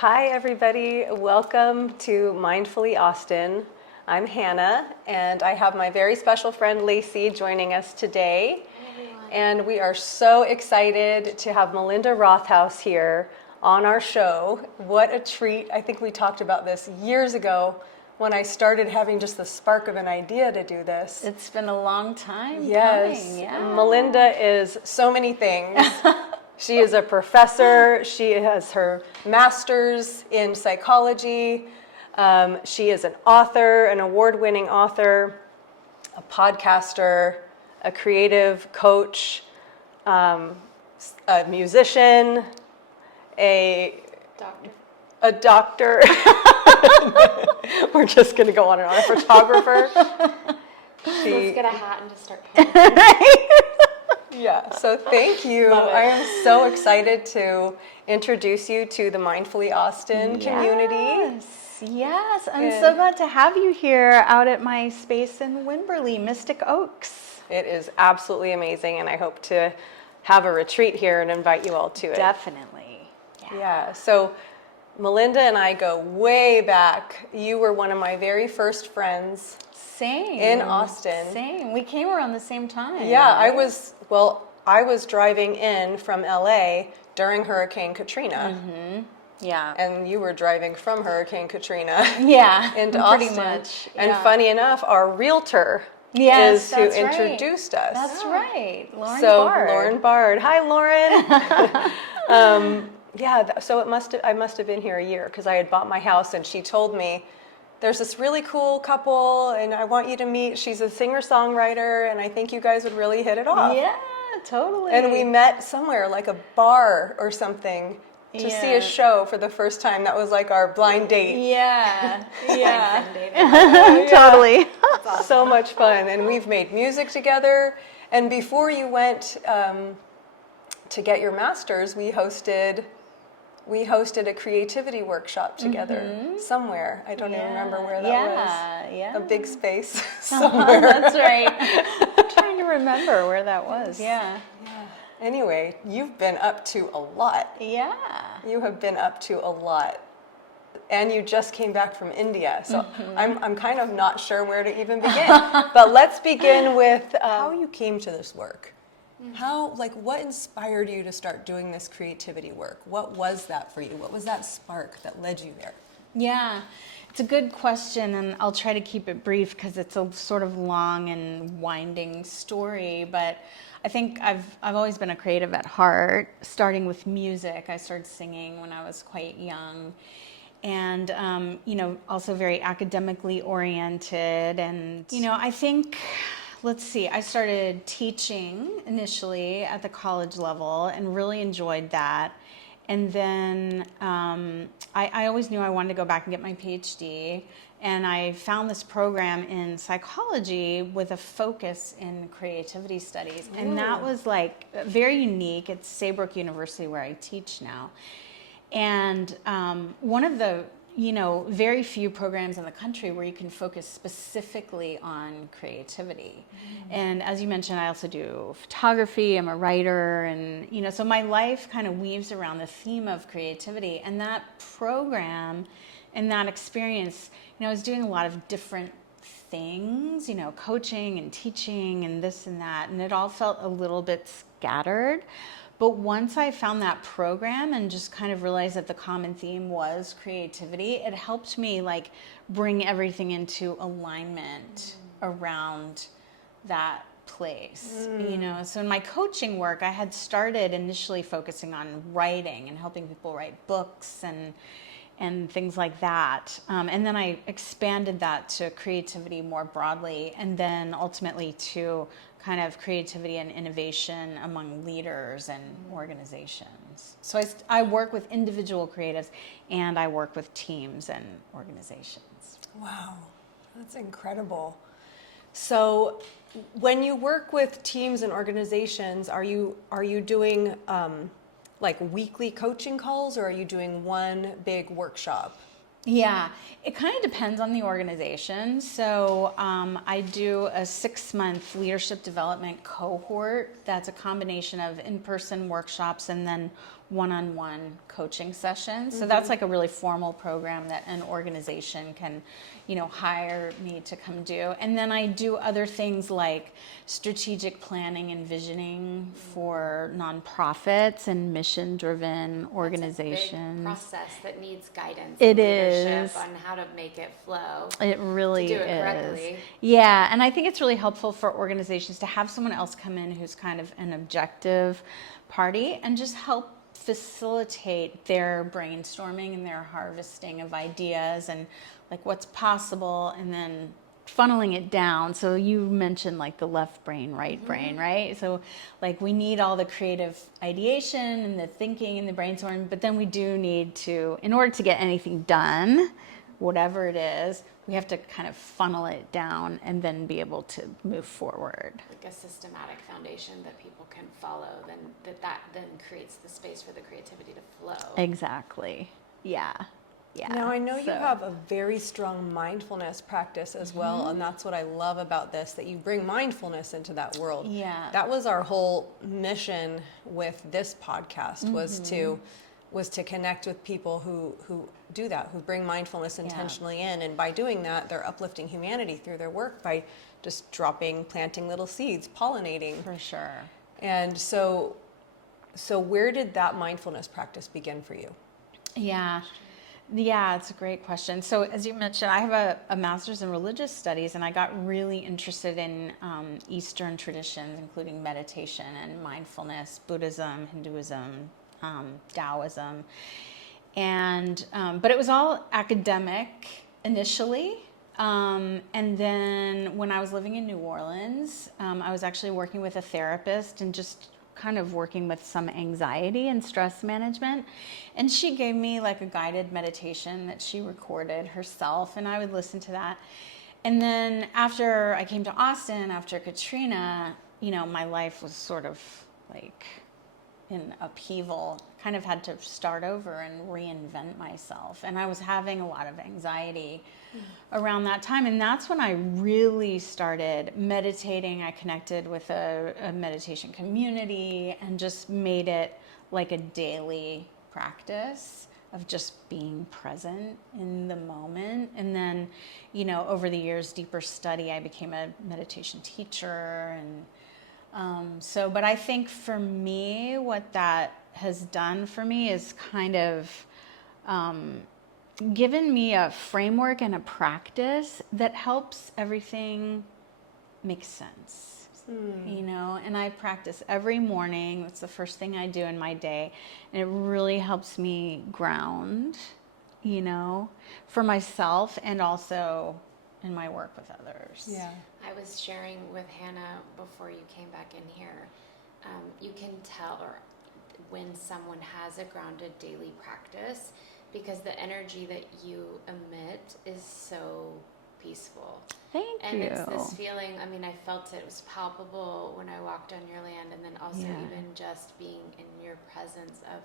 Hi, everybody. Welcome to Mindfully Austin. I'm Hannah, and I have my very special friend Lacey joining us today. Hi, everyone. And we are so excited to have Melinda Rothouse here on our show. What a treat. I think we talked about this years ago when I started having just the spark of an idea to do this. It's been a long time Yes. coming. Yeah. Melinda is so many things. She is a professor. She has her master's in psychology. She is an author, an award-winning author, a podcaster, a creative coach, a musician, a doctor. We're just going to go on and on. A photographer. Let's get a hat and just start talking. Yeah, so thank you. Love it. I am so excited to introduce you to the Mindfully Austin community. Yes, I'm so glad to have you here out at my space in Wimberley, Mystic Oaks. It is absolutely amazing, and I hope to have a retreat here and invite you all to it. Definitely. Yeah, so Melinda and I go way back. You were one of my very first friends. Same. In Austin. Same. We came around the same time. Yeah, right? I was driving in from LA during Hurricane Katrina. Mm-hmm. Yeah. And you were driving from Hurricane Katrina Yeah. into pretty Austin. much. And yeah. funny enough, our realtor Yes, is who that's right. introduced us. That's right. Lauren So Bard. Lauren Bard. Hi, Lauren. So I must have been here a year because I had bought my house, and she told me, there's this really cool couple and I want you to meet. She's a singer-songwriter and I think you guys would really hit it off. Yeah, totally. And we met somewhere, like a bar or something, to see a show for the first time. That was like our blind date. Yeah, yeah. Totally. So much fun. And we've made music together. And before you went to get your master's, we hosted a creativity workshop together somewhere. I don't even remember where that was. Yeah. A big space somewhere. That's right. I'm trying to remember where that was. Yeah. Anyway, you've been up to a lot. Yeah. You have been up to a lot. And you just came back from India. So I'm kind of not sure where to even begin. But let's begin with how you came to this work. What inspired you to start doing this creativity work? What was that for you? What was that spark that led you there? Yeah, it's a good question, and I'll try to keep it brief because it's a sort of long and winding story. But I think I've always been a creative at heart, starting with music. I started singing when I was quite young. And, also very academically oriented. And, I think... Let's see, I started teaching initially at the college level and really enjoyed that. And then I always knew I wanted to go back and get my PhD. And I found this program in psychology with a focus in creativity studies. And that was very unique. It's Saybrook University where I teach now. And one of the very few programs in the country where you can focus specifically on creativity. And as you mentioned, I also do photography. I'm a writer, and so my life kind of weaves around the theme of creativity. And that program and that experience, I was doing a lot of different things, coaching and teaching and this and that, and it all felt a little bit scattered. But once I found that program and just kind of realized that the common theme was creativity, it helped me bring everything into alignment around that place. So in my coaching work, I had started initially focusing on writing and helping people write books and things like that. And then I expanded that to creativity more broadly, and then ultimately to kind of creativity and innovation among leaders and organizations. So I work with individual creatives, and I work with teams and organizations. Wow, that's incredible. So when you work with teams and organizations, are you doing weekly coaching calls, or are you doing one big workshop? Yeah, it kind of depends on the organization. So I do a 6-month leadership development cohort. That's a combination of in-person workshops and then one-on-one coaching sessions. So that's like a really formal program that an organization can, hire me to come do. And then I do other things like strategic planning and visioning for nonprofits and mission-driven organizations. That's a big process that needs guidance It and leadership is. on how to make it flow. It really to do it is. correctly. Yeah, and I think it's really helpful for organizations to have someone else come in who's kind of an objective party and just help facilitate their brainstorming and their harvesting of ideas and like what's possible, and then funneling it down. So you mentioned like the left brain, right brain, right? So like we need all the creative ideation and the thinking and the brainstorming, but then we do need to, in order to get anything done, whatever it is, we have to kind of funnel it down and then be able to move forward. Like a systematic foundation that people can follow, then that then creates the space for the creativity to flow. Exactly. Yeah. Yeah. Now, I know you have a very strong mindfulness practice as well, and that's what I love about this, that you bring mindfulness into that world. Yeah. That was our whole mission with this podcast, was to connect with people who do that, who bring mindfulness intentionally in, and by doing that, they're uplifting humanity through their work by just planting little seeds, pollinating. For sure. And so where did that mindfulness practice begin for you? Yeah, it's a great question. So as you mentioned, I have a master's in religious studies, and I got really interested in Eastern traditions, including meditation and mindfulness, Buddhism, Hinduism, Taoism. And, but it was all academic initially. And then when I was living in New Orleans, I was actually working with a therapist and just kind of working with some anxiety and stress management. And she gave me like a guided meditation that she recorded herself, and I would listen to that. And then after I came to Austin, after Katrina, my life was sort of like in upheaval, kind of had to start over and reinvent myself. And I was having a lot of anxiety around that time. And that's when I really started meditating. I connected with a meditation community and just made it like a daily practice of just being present in the moment. And then, over the years, deeper study, I became a meditation teacher. And but I think for me, what that has done for me is kind of given me a framework and a practice that helps everything make sense. And I practice every morning. That's the first thing I do in my day. And it really helps me ground, for myself and also in my work with others. Yeah. I was sharing with Hannah before you came back in here. You can tell when someone has a grounded daily practice, because the energy that you emit is so peaceful. Thank you. And it's this feeling, I felt it was palpable when I walked on your land, and then also even just being in your presence of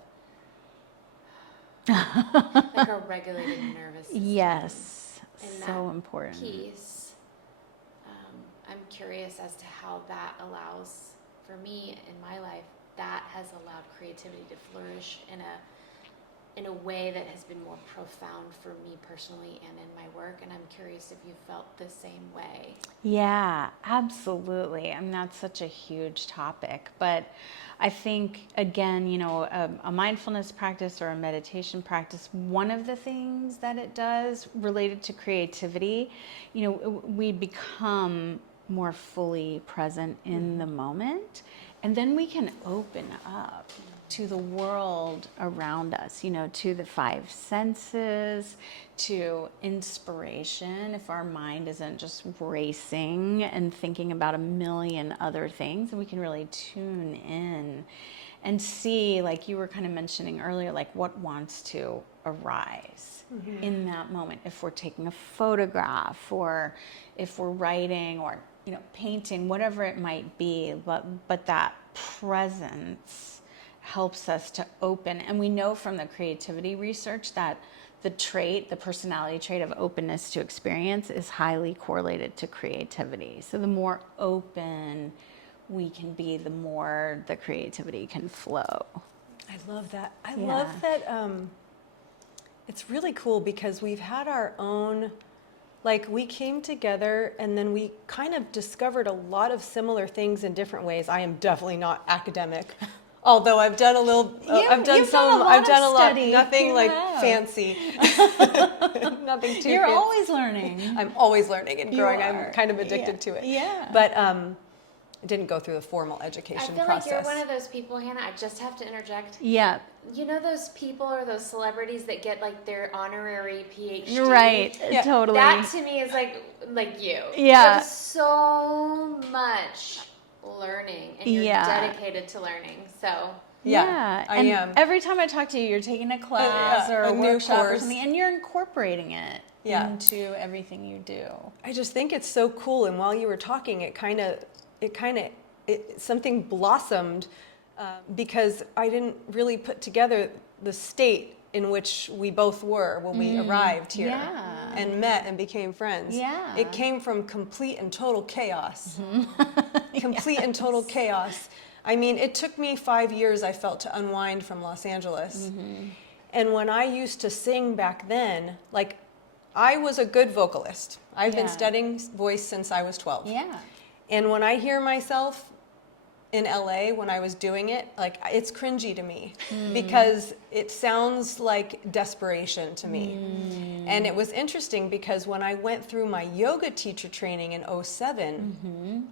like a regulated nervous system. Yes, and so important. Peace. I'm curious as to how that allows, for me in my life, that has allowed creativity to flourish in a way that has been more profound for me personally and in my work. And I'm curious if you felt the same way. Yeah, absolutely. That's such a huge topic. But I think, again, a mindfulness practice or a meditation practice, one of the things that it does related to creativity, we become more fully present in the moment, and then we can open up to the world around us, to the five senses, to inspiration. If our mind isn't just racing and thinking about a million other things, we can really tune in and see, like you were kind of mentioning earlier, like what wants to arise in that moment. If we're taking a photograph, or if we're writing, or painting, whatever it might be, but that presence helps us to open. And we know from the creativity research that the personality trait of openness to experience is highly correlated to creativity. So the more open we can be, the more the creativity can flow. I love that. I Yeah. love that. It's really cool because we've had our own, like we came together and then we kind of discovered a lot of similar things in different ways. I am definitely not academic, although I've done a little, I've done you've some, done a lot I've done of a lot, study. nothing You like have. fancy, nothing too You're fancy. always learning. I'm always learning and You growing. are. I'm kind of addicted Yeah. to it. Yeah. But I didn't go through the formal I education feel process. like you're one of those people, Hannah. I just have to interject. Yeah. You know those people or those celebrities that get like their honorary PhD? You're right. Yeah. Totally. That to me is like you. Yeah. There's so much learning, and you're Yeah. dedicated to learning. So Yeah, I and am. every time I talk to you, you're taking a class yeah, or a a new workshop or course. something, and you're incorporating it Yeah. into everything you do. I just think it's so cool. And while you were talking, something blossomed because I didn't really put together the state in which we both were when we arrived here yeah. and met and became friends. Yeah. It came from complete and total chaos. Complete and total chaos. I mean, it took me 5 years, I felt, to unwind from Los Angeles. And when I used to sing back then, like, I was a good vocalist. I've been Yeah. studying voice since I was 12. Yeah. And when I hear myself in LA when I was doing it, like it's cringy to me because it sounds like desperation to me. And it was interesting because when I went through my yoga teacher training in 07,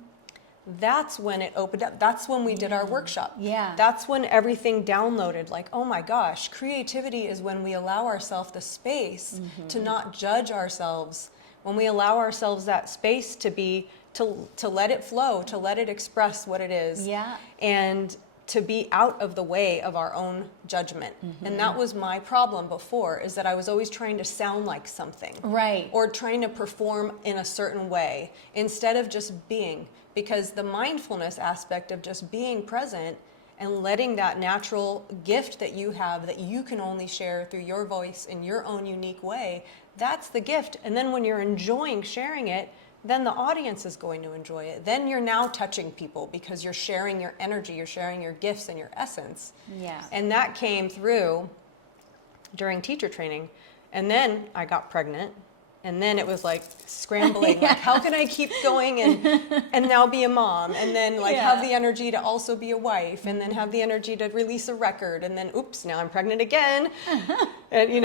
that's when it opened up. That's when we did our workshop. Yeah. That's when everything downloaded, like, oh my gosh, creativity is when we allow ourselves the space to not judge ourselves, when we allow ourselves that space to be, to let it flow, to let it express what it is. Yeah. And to be out of the way of our own judgment. And that was my problem before, is that I was always trying to sound like something. Right. Or trying to perform in a certain way instead of just being. Because the mindfulness aspect of just being present and letting that natural gift that you have that you can only share through your voice in your own unique way, that's the gift. And then when you're enjoying sharing it, then the audience is going to enjoy it. Then you're now touching people because you're sharing your energy, you're sharing your gifts and your essence. Yeah. And that came through during teacher training. And then I got pregnant. And then it was like scrambling, like how can I keep going and now be a mom, and then like have the energy to also be a wife, and then have the energy to release a record, and then oops, now I'm pregnant again, and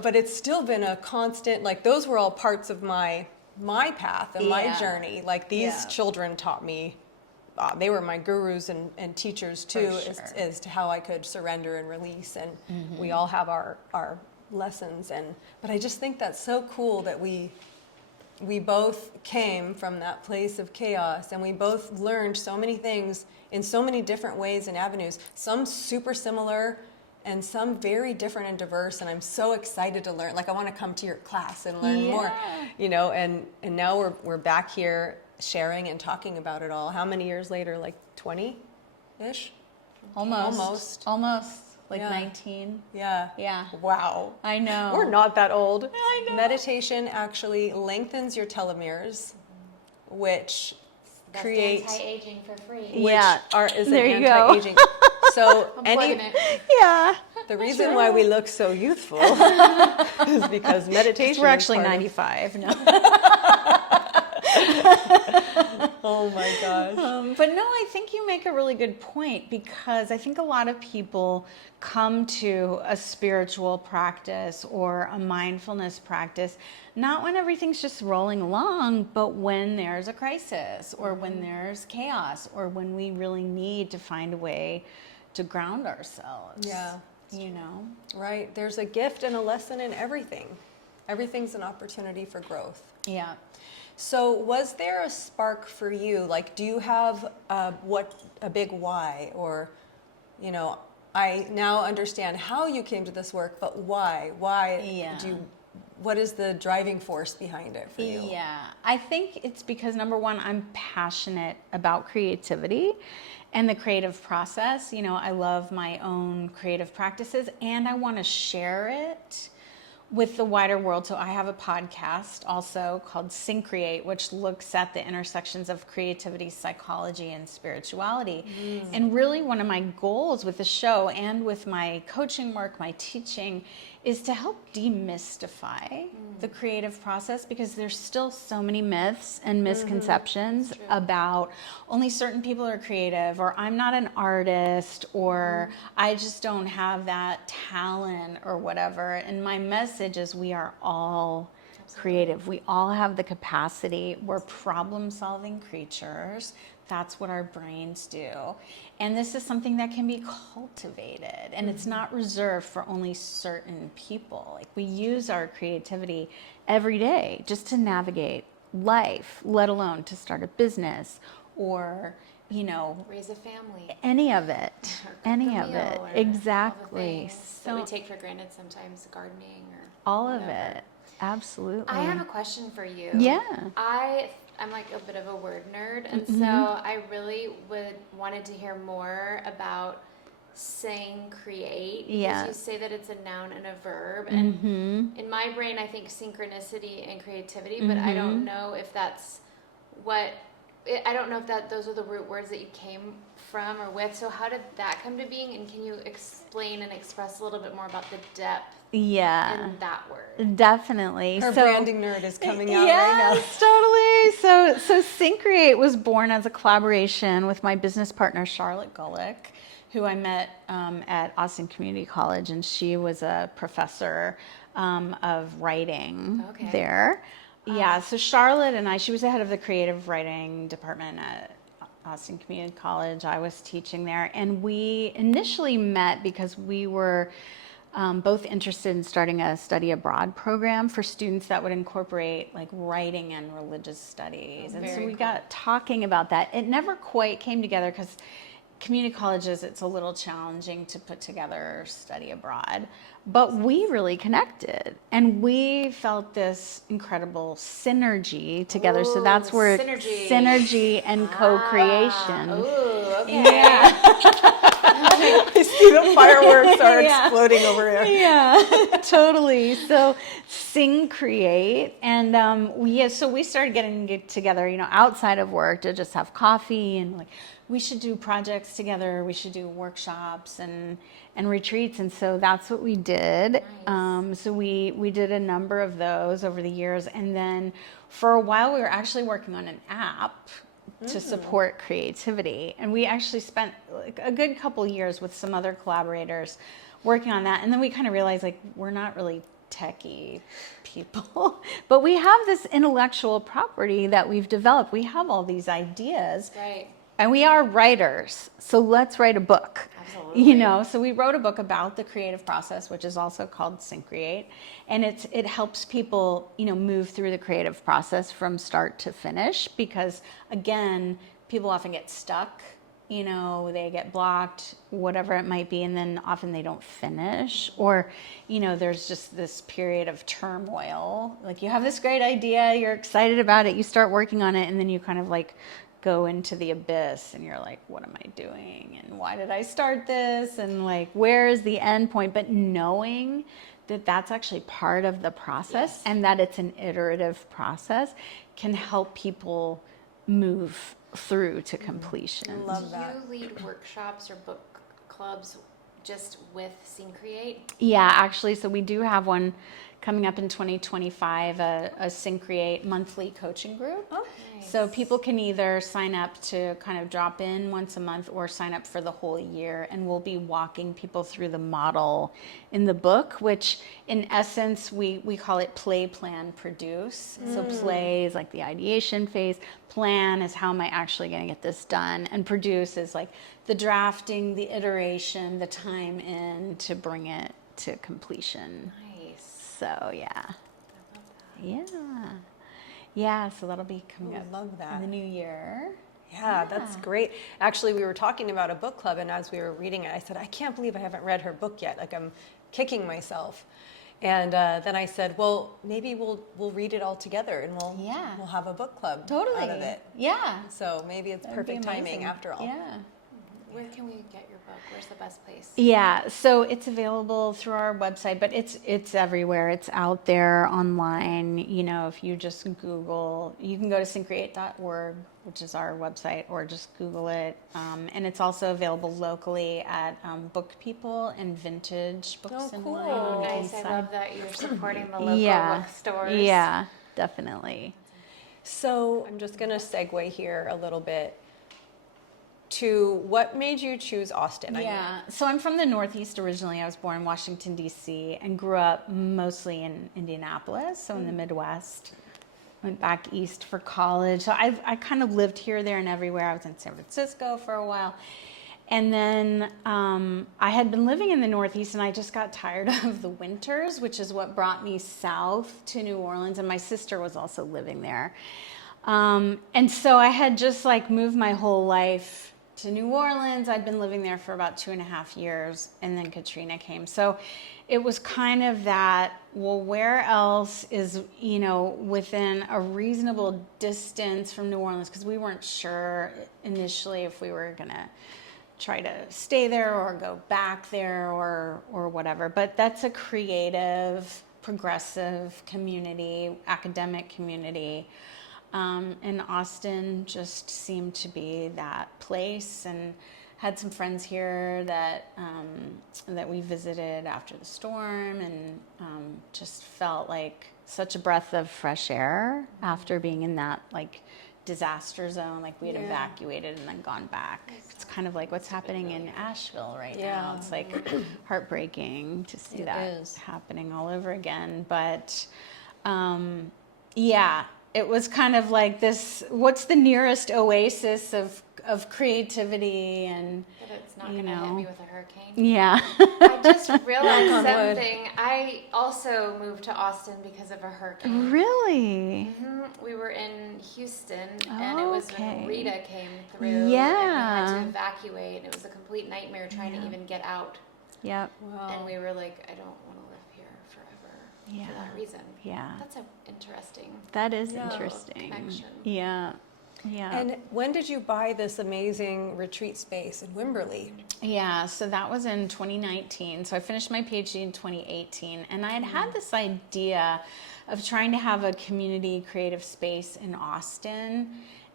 but it's still been a constant. Like those were all parts of my path and my journey. Like these children taught me. They were my gurus and teachers too, as to how I could surrender and release. And we all have our lessons, but I just think that's so cool that we both came from that place of chaos, and we both learned so many things in so many different ways and avenues, some super similar and some very different and diverse. And I'm so excited to learn. Like I want to come to your class and learn more, and now we're back here sharing and talking about it all. How many years later? Like 20-ish? Almost. Like 19. Yeah. Yeah. Wow. I know. We're not that old. I know. Meditation actually lengthens your telomeres, which that's creates anti-aging for free. Yeah. is There an you go. anti-aging. So I'm plugging it. Yeah. the reason why we look so youthful is because meditation. We're is actually part of- 95. No. Oh my gosh. But no, I think you make a really good point, because I think a lot of people come to a spiritual practice or a mindfulness practice not when everything's just rolling along, but when there's a crisis or when there's chaos or when we really need to find a way to ground ourselves. Yeah. You know? Right. There's a gift and a lesson in everything. Everything's an opportunity for growth. Yeah. So was there a spark for you? Like, do you have a big why? Or, I now understand how you came to this work, but why? What is the driving force behind it for you? Yeah, I think it's because, number one, I'm passionate about creativity and the creative process. I love my own creative practices, and I want to share it with the wider world. So I have a podcast also called Syncreate, which looks at the intersections of creativity, psychology, and spirituality. And really one of my goals with the show and with my coaching work, my teaching, is to help demystify the creative process, because there's still so many myths and misconceptions about only certain people are creative, or I'm not an artist, or I just don't have that talent or whatever. And my message is we are all creative. We all have the capacity. We're problem-solving creatures. That's what our brains do. And this is something that can be cultivated, and it's not reserved for only certain people. Like, we use our creativity every day just to navigate life, let alone to start a business or, you know, raise a family. Any of it. Or cook Any a of meal, it. or Exactly. all the things that we take for granted sometimes, gardening or all whatever. of it. Absolutely. I have a question for you. Yeah. I'm like a bit of a word nerd, and so I really wanted to hear more about Syncreate, because you say that it's a noun and a verb, and in my brain I think synchronicity and creativity, but I don't know if that's I don't know if those are the root words that you came from or with. So how did that come to being, and can you explain and express a little bit more about the depth in that word? Definitely. Her branding nerd is coming out right now. Totally. So Syncreate was born as a collaboration with my business partner, Charlotte Gulick, who I met at Austin Community College, and she was a professor of writing there. Yeah, so Charlotte and she was the head of the creative writing department at Austin Community College. I was teaching there, and we initially met because we were both interested in starting a study abroad program for students that would incorporate like writing and religious studies. And so we got talking about that. It never quite came together because community colleges, it's a little challenging to put together study abroad. But we really connected, and we felt this incredible synergy together. So that's where synergy and co-creation. Ooh, okay. Yeah. I see the fireworks are exploding over here. Yeah, totally. So Syncreate, and so we started getting together, outside of work to just have coffee, and like, we should do projects together. We should do workshops and retreats, and so that's what we did. Nice. So we did a number of those over the years, and then for a while we were actually working on an app to support creativity, and we actually spent like a good couple years with some other collaborators working on that, and then we kind of realized like we're not really techie people, but we have this intellectual property that we've developed. We have all these ideas. Right. And we are writers, so let's write a book. Absolutely. So we wrote a book about the creative process, which is also called Syncreate, and it helps people, move through the creative process from start to finish, because again, people often get stuck, they get blocked, whatever it might be, and then often they don't finish, or, there's just this period of turmoil. Like, you have this great idea, you're excited about it, you start working on it, and then you kind of like go into the abyss, and you're like, what am I doing, and why did I start this, and like, where is the end point? But knowing that that's actually part of the process, and that it's an iterative process, can help people move through to completion. Love that. Do you lead workshops or book clubs just with Syncreate? Yeah, actually, so we do have one coming up in 2025, a Syncreate monthly coaching group. Oh, nice. So people can either sign up to kind of drop in once a month, or sign up for the whole year, and we'll be walking people through the model in the book, which in essence we call it play, plan, produce. So play is like the ideation phase, plan is how am I actually going to get this done, and produce is like the drafting, the iteration, the time in to bring it to completion. Nice. So yeah. I love that. Yeah, so that'll be coming up love that. in the new year. Yeah, that's great. Actually, we were talking about a book club, and as we were reading it, I said, I can't believe I haven't read her book yet. Like, I'm kicking myself. And then I said, well, maybe we'll read it all together, and we'll have a book club out of it. Yeah. So maybe it's That'd be perfect timing amazing. after all. Yeah. Where can we get your book? Where's the best place? Yeah, so it's available through our website, but it's everywhere. It's out there online. You know, if you just Google, you can go to syncreate.org, which is our website, or just Google it. And it's also available locally at Book People and Vintage Books Oh, and cool. Wine on the Nice. east I side. love that you're supporting the local Yeah, bookstores. yeah, definitely. So I'm just going to segue here a little bit to what made you choose Austin? Yeah, so I'm from the Northeast originally. I was born in Washington, D.C., and grew up mostly in Indianapolis, so in the Midwest. Went back east for college. So I kind of lived here, there, and everywhere. I was in San Francisco for a while. And then I had been living in the Northeast, and I just got tired of the winters, which is what brought me south to New Orleans. And my sister was also living there. And so I had just like moved my whole life to New Orleans. I'd been living there for about 2.5 years, and then Katrina came. So it was kind of that, well, where else is, you know, within a reasonable distance from New Orleans? Because we weren't sure initially if we were going to try to stay there or go back there or whatever. But that's a creative, progressive community, academic community. And Austin just seemed to be that place, and had some friends here that we visited after the storm, and just felt like such a breath of fresh air after being in that like disaster zone. Like we had evacuated and then gone back. It's kind of like what's happening in Asheville right now. It's like heartbreaking to see happening all over again. But yeah. It was kind of like this, what's the nearest oasis of creativity, and But it's not going to hit me with a hurricane. Yeah. I just realized something. I also moved to Austin because of a hurricane. Really? Mm-hmm. We were in Houston, and it was when Rita came through, and we Yeah. had to evacuate. It was a complete nightmare trying to even get out. Yep. Wow. And we were like, I don't want to live here forever for that reason. Yeah. That's interesting. That is interesting. Connection. Yeah. Yeah. And when did you buy this amazing retreat space in Wimberley? Yeah, so that was in 2019. So I finished my PhD in 2018, and I had this idea of trying to have a community creative space in Austin.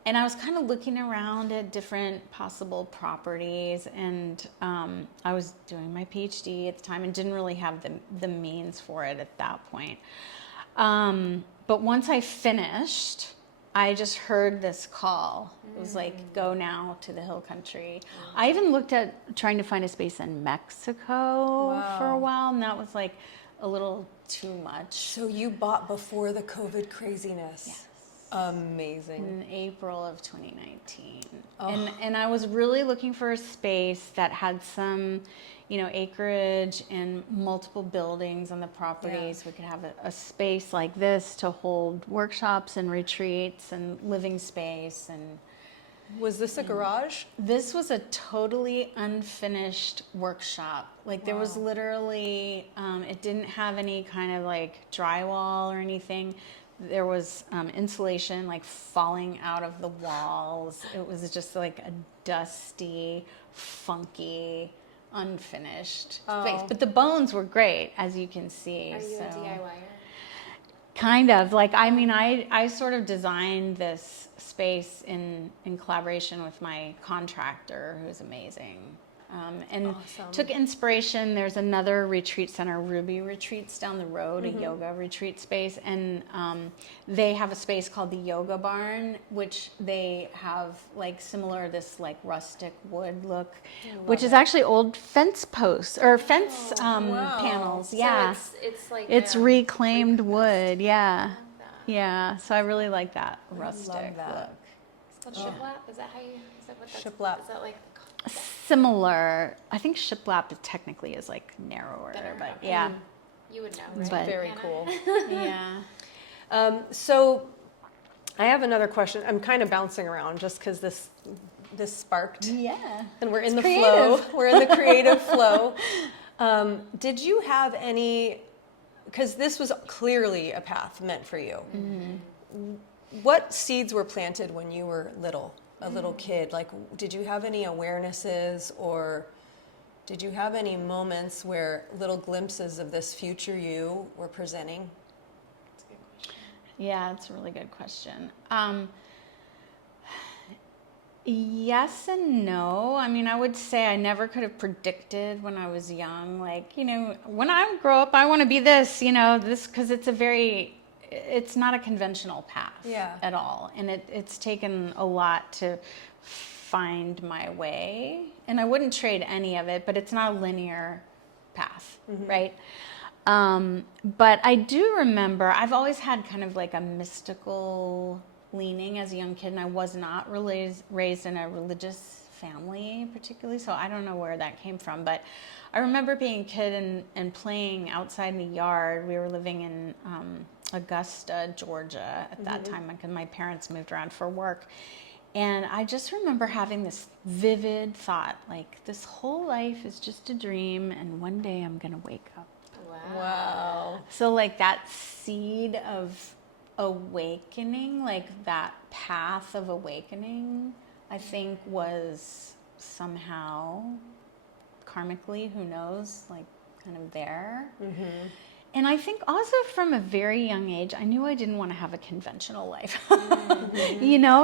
And I was kind of looking around at different possible properties, and I was doing my PhD at the time and didn't really have the means for it at that point. But once I finished, I just heard this call. It was like, go now to the hill country. I even looked at trying to find a space in Mexico for a while, and that was like a little too much. So you bought before the COVID craziness. Yes. Amazing. In April of 2019. And I was really looking for a space that had some, you know, acreage and multiple buildings on the property, so we could have a space like this to hold workshops and retreats and living space. And Was this a garage? this was a totally unfinished workshop. Like there was literally, it didn't have any kind of like drywall or anything. There was insulation like falling out of the walls. It was just like a dusty, funky, unfinished space. But the bones were great, as you can see. Are you a DIYer? Kind of. Like, I mean, I sort of designed this space in collaboration with my contractor, who's amazing. And Awesome. took inspiration. There's another retreat center, Ruby Retreats, down the road, a yoga retreat space. And they have a space called the Yoga Barn, which they have like similar, this like rustic wood look, which is actually old fence posts or fence panels. Yeah. So it's like It's reclaimed wood. Yeah. I love that. Yeah. So I really like that rustic that. look. It's called shiplap? Is that how you? Is that what that's? Shiplap. Is that like? Similar. I think shiplap technically is like narrower, Better, but okay. yeah. You would know, right? But- Very Anna? cool. Yeah. So I have another question. I'm kind of bouncing around just because this sparked. Yeah. And we're in the creative. flow. We're in the creative flow. Did you have any, because this was clearly a path meant for you. What seeds were planted when you were little a little kid? Like, did you have any awarenesses, or did you have any moments where little glimpses of this future you were presenting? That's a good question. Yeah, it's a really good question. Yes and no. I mean, I would say I never could have predicted when I was young, like, when I grow up, I want to be this, this, because it's not a conventional path at all. And it's taken a lot to find my way. And I wouldn't trade any of it, but it's not a linear path, right? But I do remember, I've always had kind of like a mystical leaning as a young kid, and I was not raised in a religious family particularly, so I don't know where that came from. But I remember being a kid and playing outside in the yard. We were living in Augusta, Georgia at that time, because my parents moved around for work. And I just remember having this vivid thought, like, this whole life is just a dream, and one day I'm gonna wake up. Wow. So like that seed of awakening, like that path of awakening, I think was somehow karmically, who knows, like kind of there. And I think also from a very young age, I knew I didn't want to have a conventional life,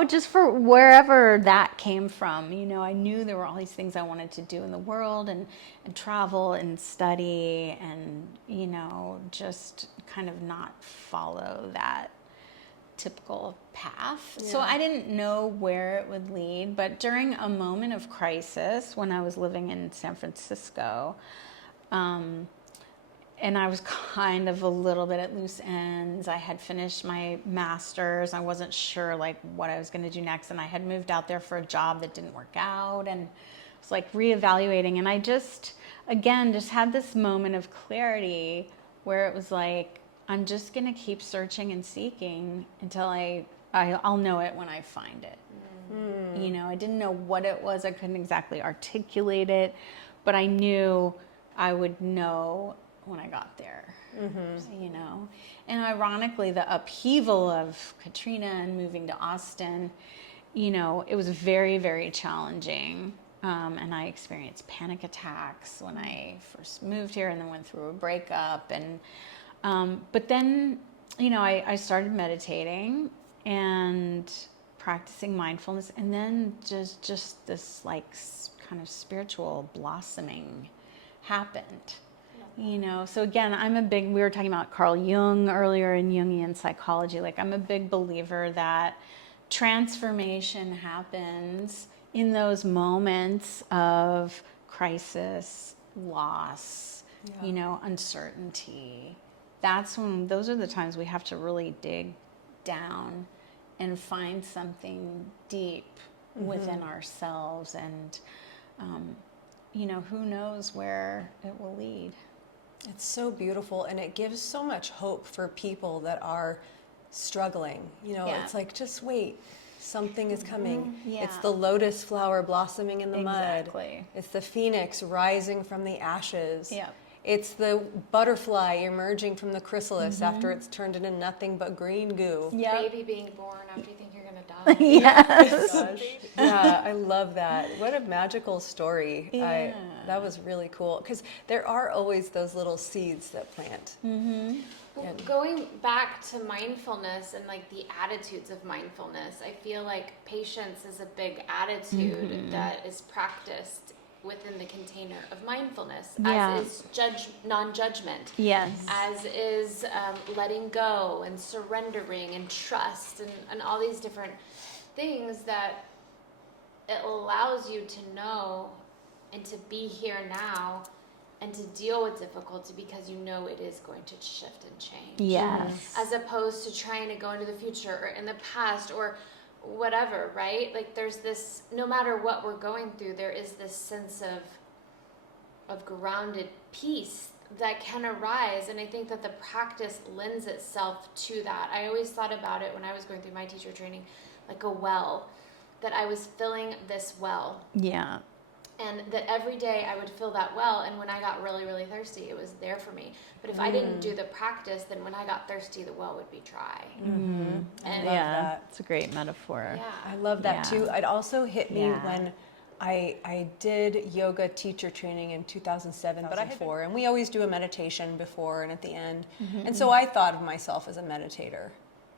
just for wherever that came from. I knew there were all these things I wanted to do in the world, and travel and study and, just kind of not follow that typical path. Yeah. So I didn't know where it would lead, but during a moment of crisis when I was living in San Francisco, and I was kind of a little bit at loose ends. I had finished my master's. I wasn't sure like what I was going to do next. And I had moved out there for a job that didn't work out, and I was like reevaluating. And I just had this moment of clarity where it was like, I'm just going to keep searching and seeking until I'll know it when I find it. I didn't know what it was. I couldn't exactly articulate it, but I knew I would know when I got there, and ironically, the upheaval of Katrina and moving to Austin, it was very, very challenging. And I experienced panic attacks when I first moved here, and then went through a breakup. And, but then, I started meditating and practicing mindfulness, and then just this like kind of spiritual blossoming happened. So again, we were talking about Carl Jung earlier in Jungian psychology. Like, I'm a big believer that transformation happens in those moments of crisis, loss, uncertainty. Those are the times we have to really dig down and find something deep within ourselves. And, who knows where it will lead. It's so beautiful, and it gives so much hope for people that are struggling. It's like, just wait, something is coming. Yeah. It's the lotus flower blossoming in the mud. It's the phoenix rising from the ashes. Yeah. It's the butterfly emerging from the chrysalis after it's turned into nothing but green goo. Yeah. Baby being born after you think you're going to die. Yes. Oh, gosh. Yeah, I love that. What a magical story. Yeah. That was really cool, because there are always those little seeds that plant. Well, going back to mindfulness and like the attitudes of mindfulness, I feel like patience is a big attitude that is practiced within the container of mindfulness, as is non-judgment, as is letting go and surrendering and trust and all these different things that it allows you to know and to be here now and to deal with difficulty, because you know it is going to shift and change. Yes. As opposed to trying to go into the future or in the past or whatever, right? Like, there's this, no matter what we're going through, there is this sense of grounded peace that can arise. And I think that the practice lends itself to that. I always thought about it when I was going through my teacher training, like a well, that I was filling this well. Yeah. And that every day I would feel that well, and when I got really, really thirsty, it was there for me. But if I didn't do the practice, then when I got thirsty, the well would be dry. And Yeah, that. it's a great metaphor. Yeah. I love that too. It also hit me Yeah. when I did yoga teacher training in 2007, but I had before, and we always do a meditation before and at the end. And so I thought of myself as a meditator,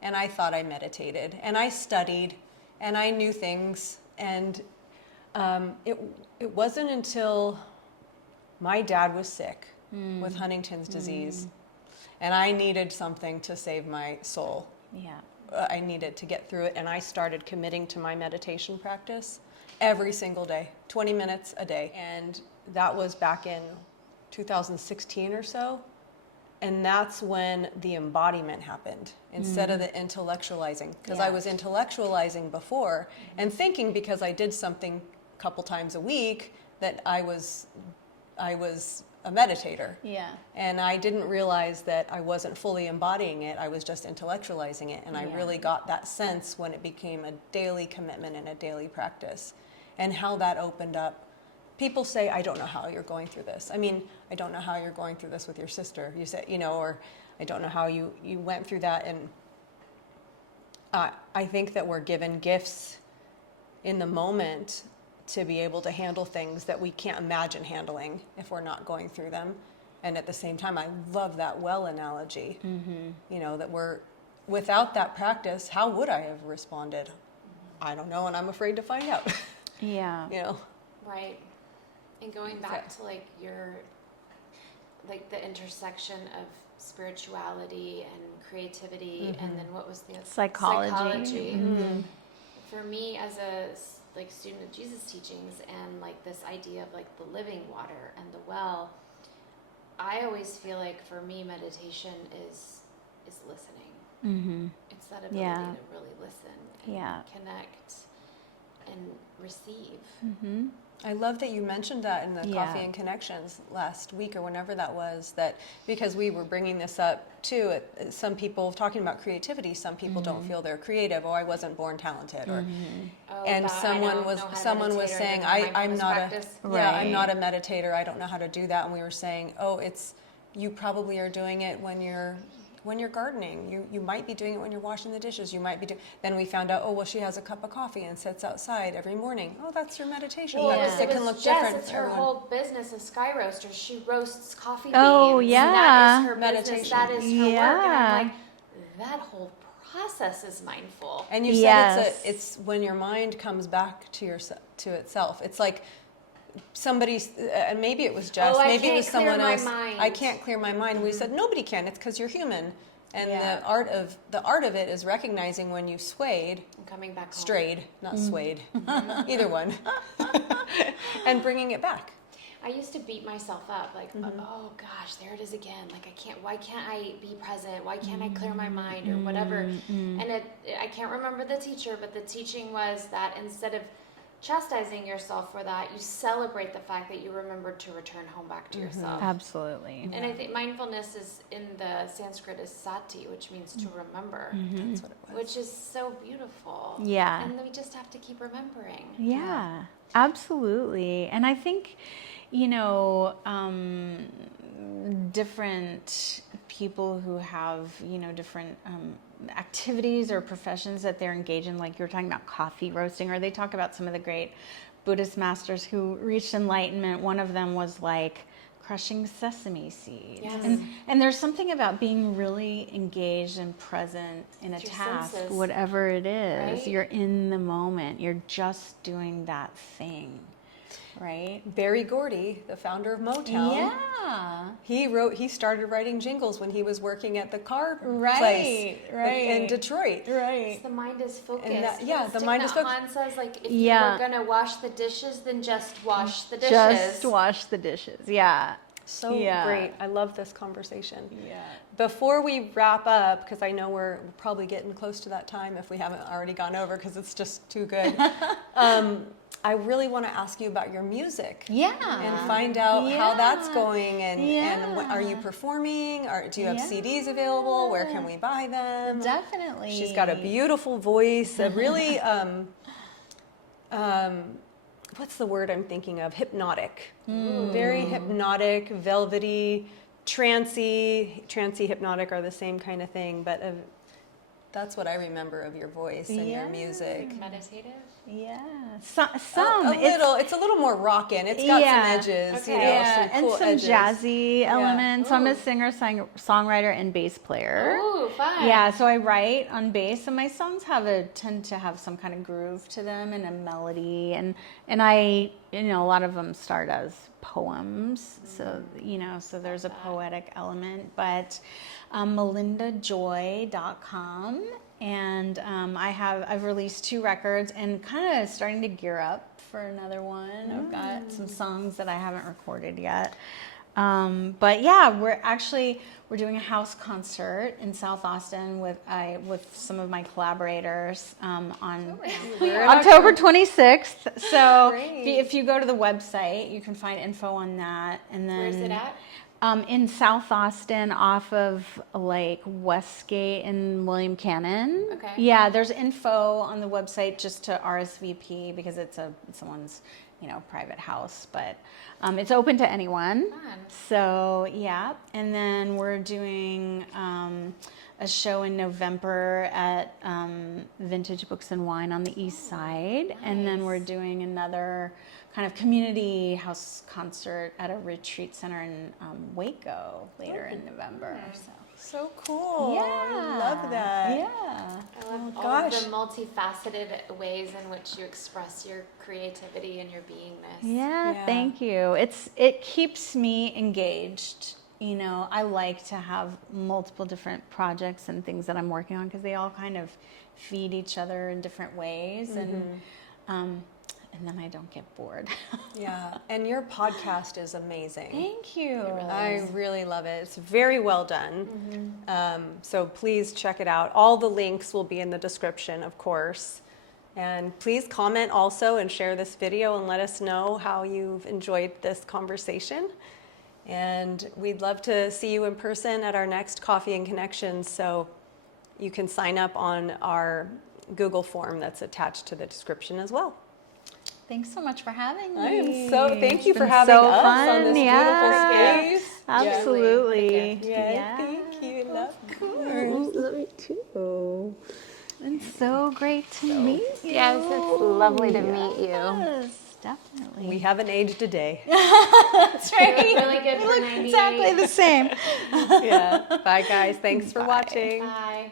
and I thought I meditated, and I studied, and I knew things, and it wasn't until my dad was sick with Huntington's disease, and I needed something to save my soul. Yeah. I needed to get through it, and I started committing to my meditation practice every single day, 20 minutes a day. And that was back in 2016 or so. And that's when the embodiment happened instead of the intellectualizing. Because I was intellectualizing before and thinking because I did something a couple times a week that I was a meditator. Yeah. And I didn't realize that I wasn't fully embodying it. I was just intellectualizing it. And I really got that sense when it became a daily commitment and a daily practice, and how that opened up. People say, I don't know how you're going through this. I mean, I don't know how you're going through this with your sister. You said, or I don't know how you went through that. And I think that we're given gifts in the moment to be able to handle things that we can't imagine handling if we're not going through them. And at the same time, I love that well analogy. That we're, without that practice, how would I have responded? I don't know, and I'm afraid to find out. Yeah. Right. And going back to like the intersection of spirituality and creativity, and then what was the other? Psychology. For me, as a student of Jesus' teachings, and like this idea of like the living water and the well, I always feel like for me meditation is listening. It's that ability to really listen and connect and receive. I love that you mentioned that in the Coffee and Connections last week or whenever that was, that because we were bringing this up too, some people talking about creativity, some people don't feel they're creative, or I wasn't born talented, or and someone was saying I'm not I'm not a meditator, I don't know how to do that, and we were saying, you probably are doing it when you're gardening. You might be doing it when you're washing the dishes. You might be Then we found out, she has a cup of coffee and sits outside every morning. Oh, that's your meditation. Well, it can look different. It's her whole business is Sky Roasters. She roasts coffee beans. Oh, yeah. And that is her meditation. business. That is her work. And I'm like, that whole process is mindful. And you said it's when your mind comes back to itself. It's like somebody, and maybe it was Jess, maybe it was someone else. I can't clear my mind. We said nobody can. It's because you're human, and the art of it is recognizing when you swayed, and coming back home. Strayed, not swayed, either one, and bringing it back. I used to beat myself up, like, oh gosh, there it is again. Like why can't I be present? Why can't I clear my mind or whatever? And I can't remember the teacher, but the teaching was that instead of chastising yourself for that, you celebrate the fact that you remembered to return home back to yourself. Absolutely. And I think mindfulness is in the Sanskrit is sati, which means to remember. That's what it was. Which is so beautiful. Yeah. And we just have to keep remembering. Yeah, absolutely. And I think, different people who have, different activities or professions that they're engaged in, like you were talking about coffee roasting, or they talk about some of the great Buddhist masters who reached enlightenment. One of them was like crushing sesame seeds. Yes. And there's something about being really engaged and present in a task, senses. whatever it is. Right? You're in the moment. You're just doing that thing. Right? Barry Gordy, the founder of Motown. Yeah. He started writing jingles when he was working at the car Right, place right. in Detroit. Right. The mind is focused. And that- the Sting mind is that focused. Han says, like, if Yeah. you were going to wash the dishes, then just wash the dishes. Just wash the dishes. Yeah. So Yeah. great. I love this conversation. Yeah. Before we wrap up, because I know we're probably getting close to that time if we haven't already gone over, because it's just too good. I really want to ask you about your music. Yeah. And find out how that's Yeah. going, and are you performing? Or do you have Yeah. CDs available? Where can we buy them? Definitely. She's got a beautiful voice, a really what's the word I'm thinking of? Hypnotic. Very hypnotic, velvety, trancey hypnotic are the same kind of thing, but that's what I remember of your voice and your music. Meditative? Yeah, It's a little more rockin'. It's got some edges, Okay. you know, Yeah, some cool and some edges. jazzy elements. I'm a Ooh. singer, songwriter, and bass player. Ooh, fun. Yeah, so I write on bass, and my songs tend to have some kind of groove to them and a melody, and I, a lot of them start as poems, so so there's a poetic element. But melindajoy.com, and I've released 2 records and kind of starting to gear up for another one. I've got some songs that I haven't recorded yet. But yeah, we're doing a house concert in South Austin with some of my collaborators on October 26th. So if you go to the website, you can find info on that. And then Where's it at? in South Austin, off of like Westgate and William Cannon. Okay. Yeah, there's info on the website just to RSVP because it's someone's private house, but it's open to anyone. Fun. So yeah, and then we're doing a show in November at Vintage Books and Wine on the East Side, and then we're doing another kind of community house concert at a retreat center in Waco later in November. So cool. Yeah. I love that. Yeah. I love all of the multifaceted ways in which you express your creativity and your beingness. Yeah, thank you. It keeps me engaged. I like to have multiple different projects and things that I'm working on because they all kind of feed each other in different ways, and then I don't get bored. Yeah, and your podcast is amazing. Thank you. I really love it. It's very well done. So please check it out. All the links will be in the description, of course. And please comment also and share this video and let us know how you've enjoyed this conversation. And we'd love to see you in person at our next Coffee and Connections. So you can sign up on our Google form that's attached to the description as well. Thanks so much for having me. Thank you It's for been having so us fun. on this beautiful space. Absolutely. Yeah, thank you. Love you. Love you too. It's so great to meet you. Yes, it's lovely to meet you. Yes, definitely. We haven't aged a day. That's right. Really good for 98. Exactly the same. Yeah. Bye, guys. Thanks for watching. Bye.